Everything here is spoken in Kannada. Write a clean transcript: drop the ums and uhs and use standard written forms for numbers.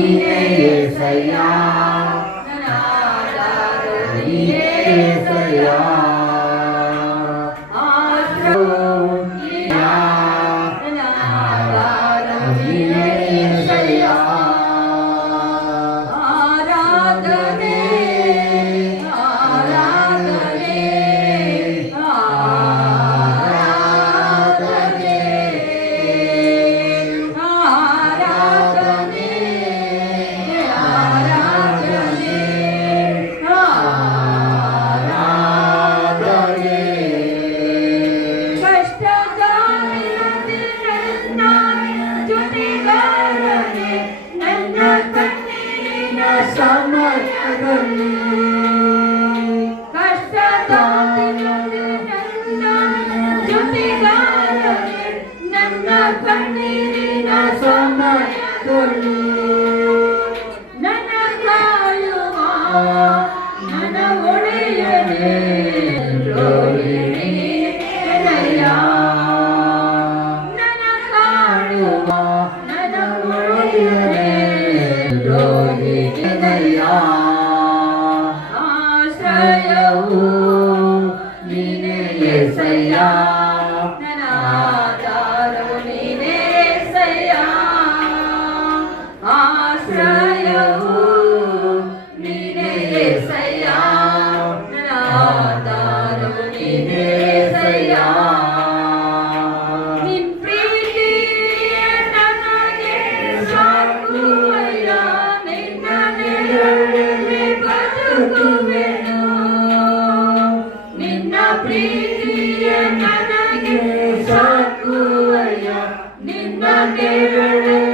ನೀನೇ యేసయ్య ನೀನೇ యేసయ్య ಸಮಯದಲ್ಲಿ ಕಷ್ಟದ ನನ್ನ ಜೊತೆಗಾರನೇ ನನ್ನ ಕಣ್ಣೀರಿನ ಸಮಯದಲ್ಲಿ ನನ್ನ ಕಾಯುವ ನನ್ನ ಒಡೆಯನೇ ನನ್ನ ಕಾಯುವ ನನ್ನ ಒಡೆಯನೇ ಆಶ್ರಯವು ನೀನೇ యేసయ్య ನನ್ನ ಆಧಾರವು ನೀನೇ యేసయ్ಯ ಆಶ್ರಯವು ನೀನೇ యేసయ్య ನನ್ನ ಆಧಾರವು ನೀನೇ యేసయ్ಯ ನಿನ್ನ ಪ್ರೀತಿ ನನಗೆ ಸಾಕು ನಿನ್ನ ಪ್ರೀತಿಯ ನನಗೆ ಸಾಕು ಅಯ್ಯ ನಿನ್ನ ನೆರಳಲ್ಲಿ